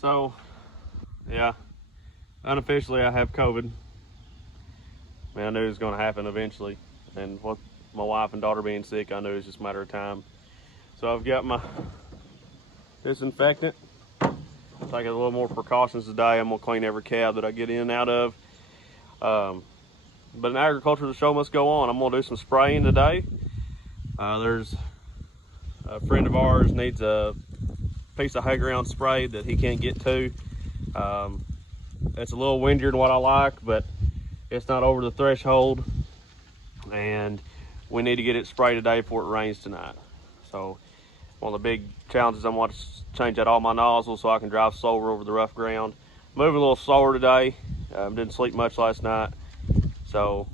So, yeah, unofficially I have COVID. I mean, I knew it was going to happen eventually. And with my wife and daughter being sick, I knew it was just a matter of time. So I've got my disinfectant. I'm taking a little more precautions today. I'm going to clean every cab that I get in and out of. But in agriculture, the show must go on. I'm going to do some spraying today. There's a friend of ours needs a piece of high ground sprayed that he can't get to. It's a little windier than what I like, but it's not over the threshold, and we need to get it sprayed today before it rains tonight. So one of the big challenges, I'm going to change out all my nozzles so I can drive slower over the rough ground. Moving a little slower today. Didn't sleep much last night, so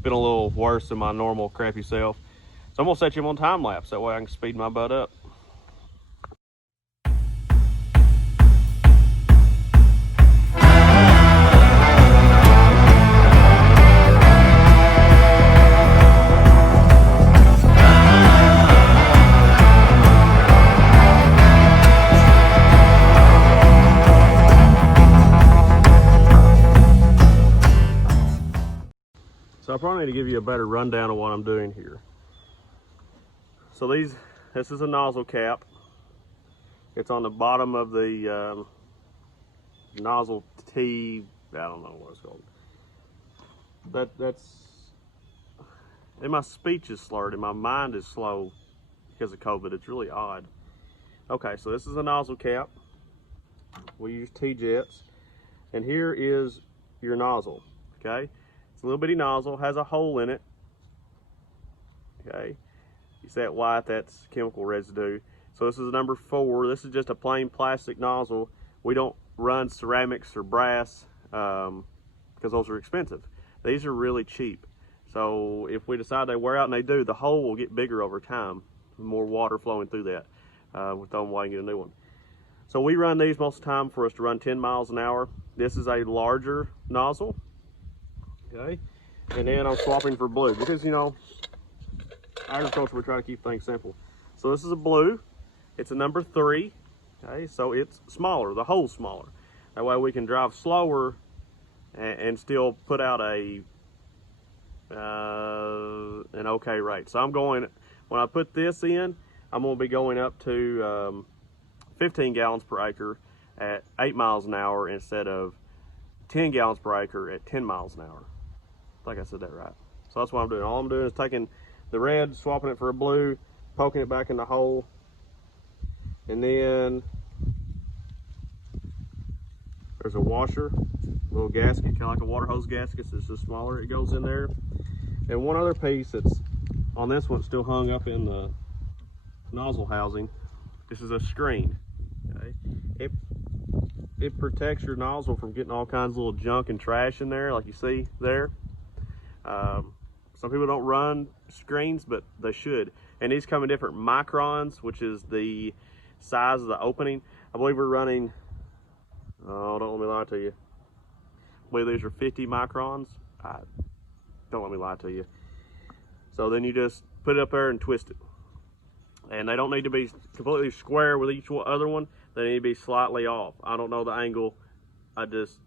been a little worse than my normal crappy self. So I'm gonna set you on time lapse, that way I can speed my butt up. So I probably need to give you a better rundown of what I'm doing here. So this is a nozzle cap. It's on the bottom of the nozzle T, I don't know what it's called. And my speech is slurred and my mind is slow because of COVID. It's really odd. Okay, so this is a nozzle cap. We use T-jets. And here is your nozzle, okay? It's a little bitty nozzle, has a hole in it, okay? You see that white, that's chemical residue. So this is number 4. This is just a plain plastic nozzle. We don't run ceramics or brass because those are expensive. These are really cheap. So if we decide they wear out, and they do, the hole will get bigger over time. More water flowing through that. We'll throw them away and get a new one. So we run these most of the time for us to run 10 miles an hour. This is a larger nozzle, okay? And then I'm swapping for blue because, you know, agriculture, we try to keep things simple. So this is a blue. It's a number 3. Okay, so it's smaller. The hole's smaller. That way we can drive slower and still put out an okay rate. So I'm going, when I put this in, I'm going to be going up to 15 gallons per acre at 8 miles an hour instead of 10 gallons per acre at 10 miles an hour. I think I said that right. So that's what I'm doing. All I'm doing is taking the red, swapping it for a blue, poking it back in the hole, and then there's a washer, a little gasket, kind of like a water hose gasket. It's just smaller. It goes in there. And one other piece that's on this one, still hung up in the nozzle housing. This is a screen. Okay, it protects your nozzle from getting all kinds of little junk and trash in there, like you see there. Some people don't run screens, but they should. And these come in different microns, which is the size of the opening. I believe we're running, oh, don't let me lie to you. I believe these are 50 microns. Don't let me lie to you. So then you just put it up there and twist it. And they don't need to be completely square with each other one. They need to be slightly off. I don't know the angle. I just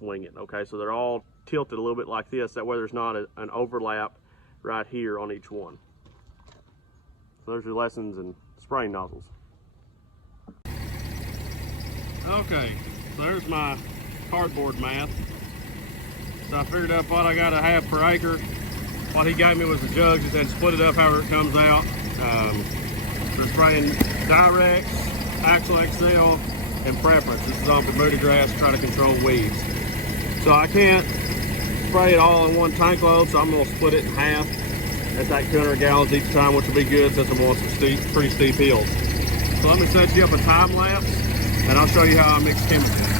wing it. Okay, so they're all tilted a little bit like this. That way there's not an overlap right here on each one. So there's your lessons in spraying nozzles. Okay, so there's my cardboard math. So I figured out what I got to have per acre. What he gave me was the jugs, and then split it up however it comes out. For spraying Direct, Axle XL, and Preference. This is on Bermuda grass to try to control weeds. So I can't spray it all in one tank load, so I'm going to split it in half. That's like 200 gallons each time, which will be good since I'm on some pretty steep hills. So let me set you up a time lapse, and I'll show you how I mix chemicals.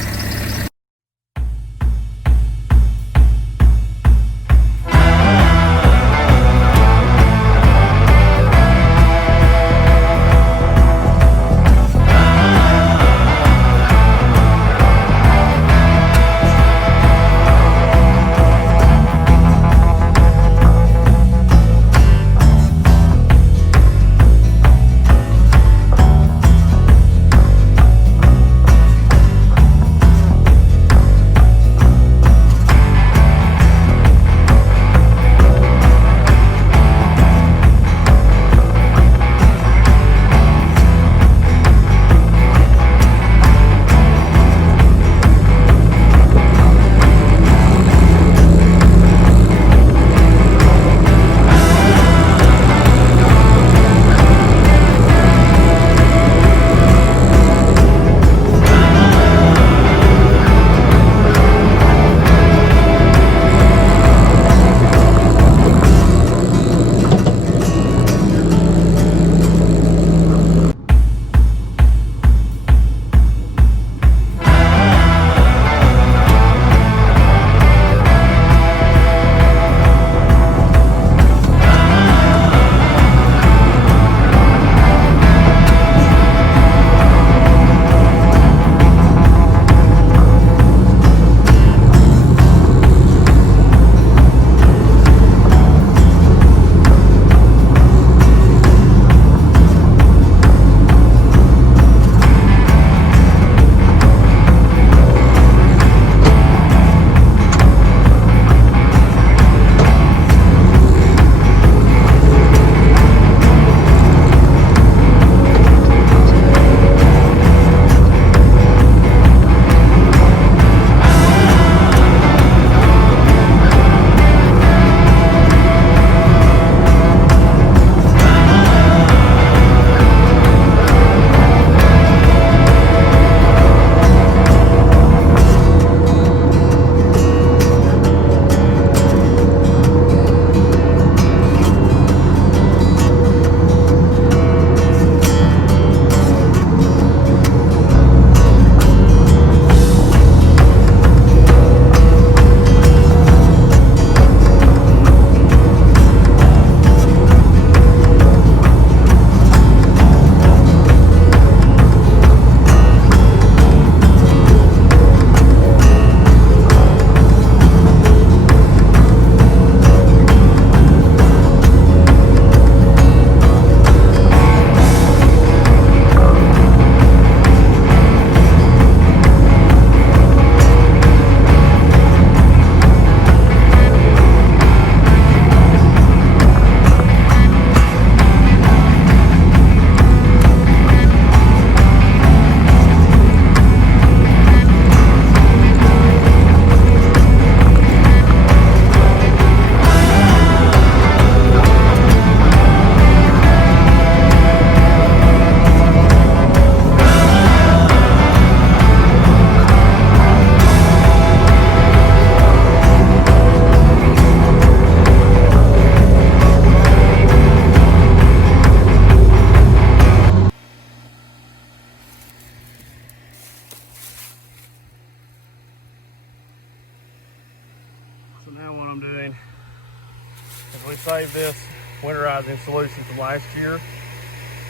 saved this winterizing solution from last year,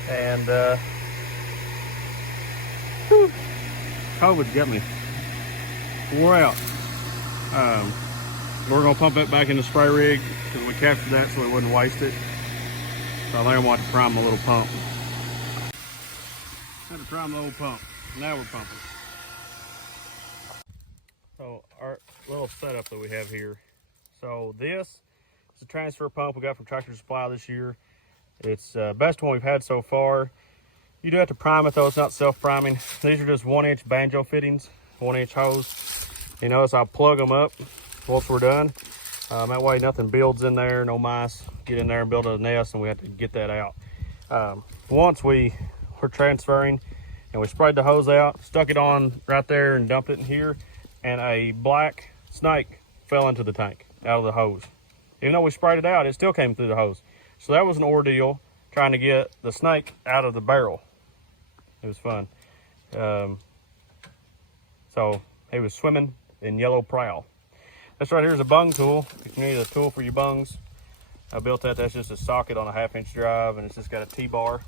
and COVID's got me wore out. We're gonna pump it back in the spray rig because we captured that so we wouldn't waste it. So I think I'm going to prime a little pump. Had to prime the old pump. Now we're pumping. So our little setup that we have here. So this is a transfer pump we got from Tractor Supply this year. It's the best one we've had so far. You do have to prime it though, it's not self-priming. These are just 1-inch banjo fittings, 1-inch hose. You notice I'll plug them up once we're done. That way nothing builds in there, no mice get in there and build a nest and we have to get that out. Once we were transferring and we sprayed the hose out, stuck it on right there and dumped it in here, and a black snake fell into the tank out of the hose. Even though we sprayed it out, it still came through the hose. So that was an ordeal trying to get the snake out of the barrel. It was fun. So he was swimming in yellow prowl. This right here is a bung tool. If you need a tool for your bungs, I built that. That's just a socket on a 1/2-inch drive, and it's just got a T-bar.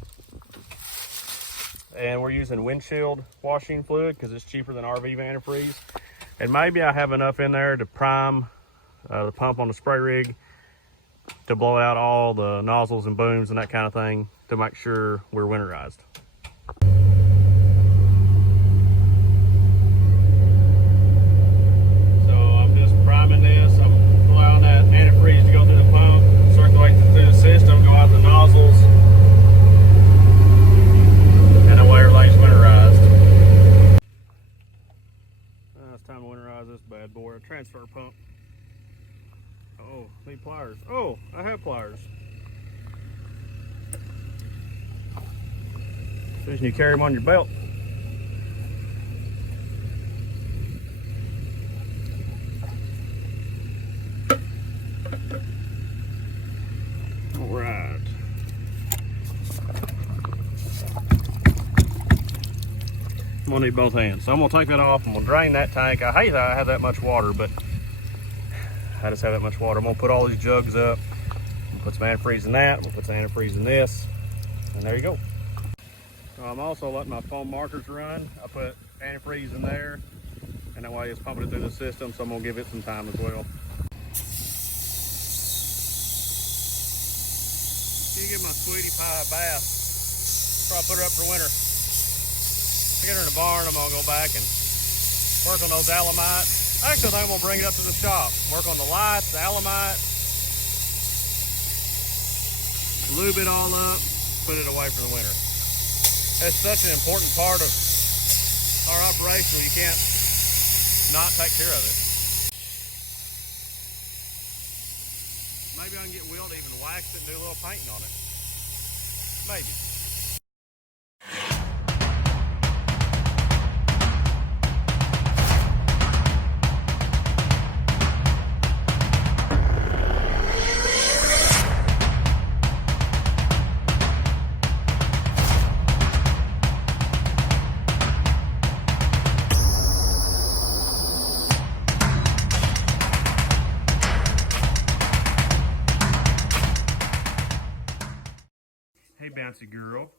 And we're using windshield washing fluid because it's cheaper than RV antifreeze. And maybe I have enough in there to prime the pump on the spray rig to blow out all the nozzles and booms and that kind of thing to make sure we're winterized. Time to winterize this bad boy. A transfer pump. Oh, need pliers. Oh, I have pliers. Just you carry them on your belt. All right. I'm gonna need both hands. So I'm gonna take that off and we'll drain that tank. I hate that I have that much water, but I just have that much water. I'm gonna put all these jugs up. We'll put some antifreeze in that. We'll put some antifreeze in this. And there you go. So I'm also letting my foam markers run. I put antifreeze in there, and that way it's pumping it through the system, so I'm gonna give it some time as well. You give my sweetie pie a bath. Probably put her up for winter. Get her in the barn. I'm gonna go back and work on those alamites. Actually, I think I'm gonna bring it up to the shop. Work on the lights, the alamite, lube it all up, put it away for the winter. It's such an important part of our operation. You can't not take care of it. Maybe I can get Will to even wax it and do a little painting on it. Maybe. Hey, bouncy girl.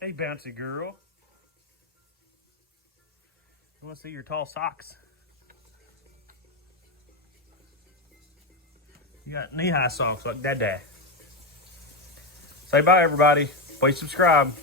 Hey, bouncy girl. You want to see your tall socks? You got knee-high socks like Dad. Say bye, everybody. Please subscribe.